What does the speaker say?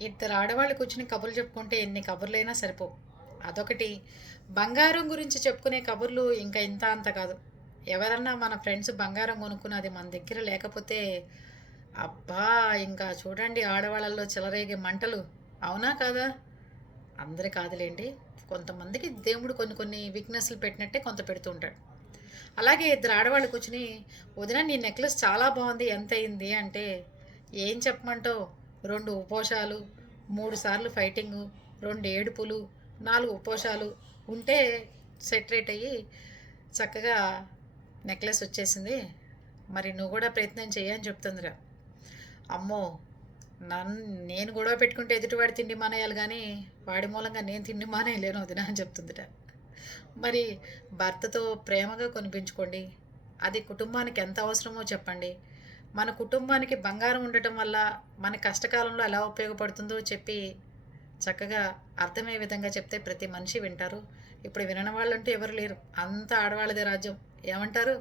ఇద్దరు ఆడవాళ్ళు కూర్చుని కబుర్లు చెప్పుకుంటే ఎన్ని కబుర్లైనా సరిపోవు. అదొకటి. బంగారం గురించి చెప్పుకునే కబుర్లు ఇంకా ఇంత అంత కాదు. ఎవరన్నా మన ఫ్రెండ్స్ బంగారం కొనుక్కున్నది మన దగ్గర లేకపోతే అబ్బా! ఇంకా చూడండి ఆడవాళ్ళలో చెలరేగే మంటలు. అవునా కాదా? అందరి కాదులేండి. కొంతమందికి దేవుడు కొన్ని కొన్ని వీక్‌నెస్‌లు పెట్టినట్టే కొంత పెడుతూ ఉంటాడు. అలాగే ఇద్దరు ఆడవాళ్ళు కూర్చొని, "వదిన నీ నెక్లెస్ చాలా బావుంది. ఎంతయింది?" అంటే, "ఏం చెప్పమంటావు? 2 ఉపోషాలు, 3 సార్లు ఫైటింగు, 2 ఏడుపులు, 4 ఉపోషాలు ఉంటే సెట్ రేట్ అయ్యి చక్కగా నెక్లెస్ వచ్చేసింది. మరి నువ్వు కూడా ప్రయత్నం చెయ్యి" అని చెప్తుందిరా. అమ్మో! నన్ నేను గొడవ పెట్టుకుంటే ఎదుటివాడు తిండి మానేయాలి గానీ, వాడి మూలంగా నేను తిండి మానేయలేను వదిన అని చెప్తుందిట. మరి భర్తతో ప్రేమగా కొనిపించుకోండి. అది కుటుంబానికి ఎంత అవసరమో చెప్పండి. మన కుటుంబానికి బంగారం ఉండటం వల్ల మన కష్టకాలంలో ఎలా ఉపయోగపడుతుందో చెప్పి చక్కగా అర్థమయ్యే విధంగా చెప్తే ప్రతి మనిషి వింటారు. ఇప్పుడు వినని వాళ్ళంటూ ఎవరు లేరు. అంతా ఆడవాళ్ళదే రాజ్యం. ఏమంటారు?